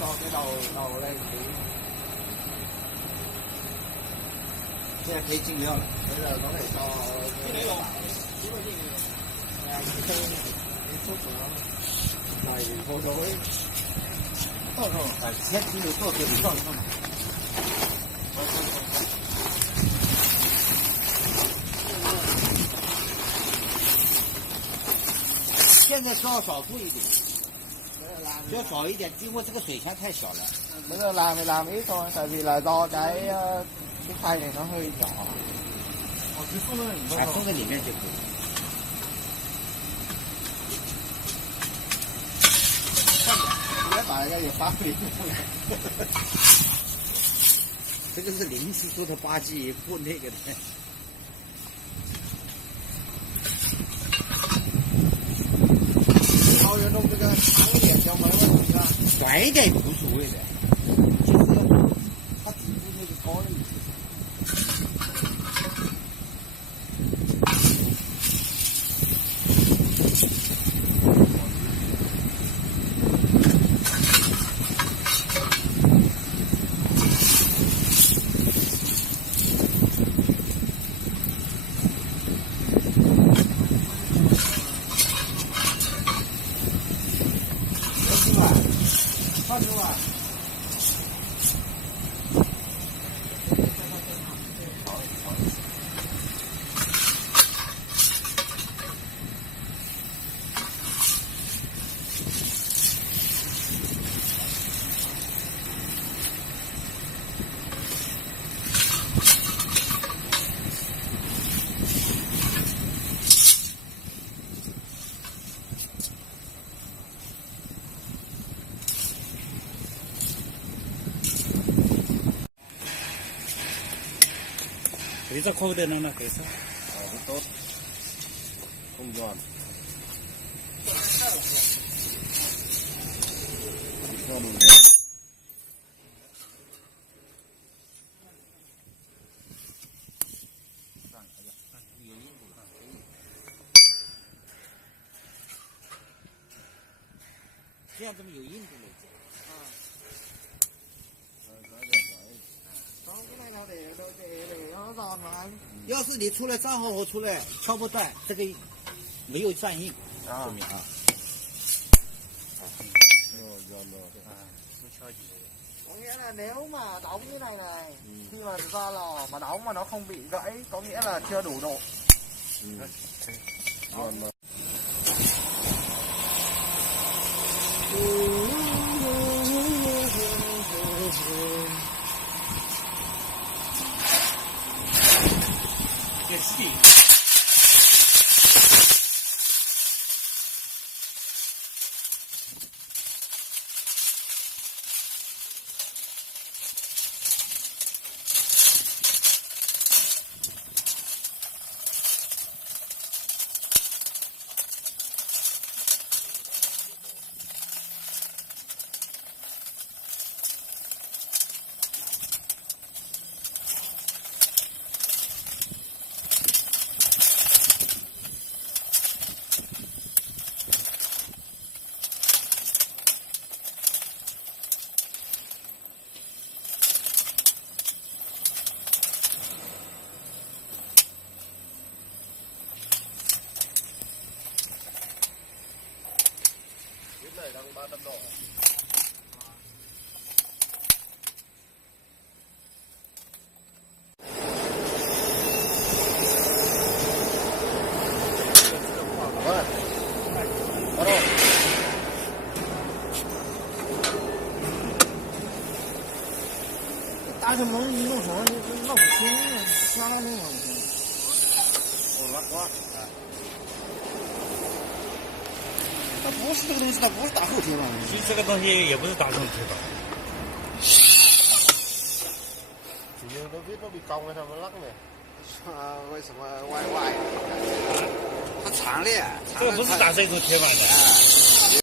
到那个，现在可以进料了。现在老来到进料了，因为这个你做什么？买包装的，到时候前期有做给你上上。现在稍少做一点，要少一点，因为这个水箱太小了。那个làm thì làm ít thôi, tại vì là do cái khay này nó hơi nhỏ. 放在里面就可以。别把人家也发挥出来。这个是临时做的吧唧不那个的。超人弄这个长一点就没问题了，短一点也无所谓的，就是要它底部那个高了一些。Bây giờ khâu đến nó cái sao? Tốt. Không giòn. Giòn rồi. 这样这么有硬度了。nó giòn mà anh. 要是你出来3号火出来敲不断，这个没有站硬，说明啊。Có nghĩa là nếu mà đóng cái này này, khi mà ra lò mà đóng mà nó không bị gãy, có nghĩa là chưa đủ độ. Cái gì? Này đang 300 độ. Vâng. Bắt đầu. Ta cho nó弄什么？弄不清啊，瞎弄啊！lắc quá. 它不是这个东西，它不是打后铁板。其实这个东西也不是打中铁板。主要都biết nó bị cong hay sao nó lắc này. 为什么歪歪？它长裂。这个不是打这口铁板的。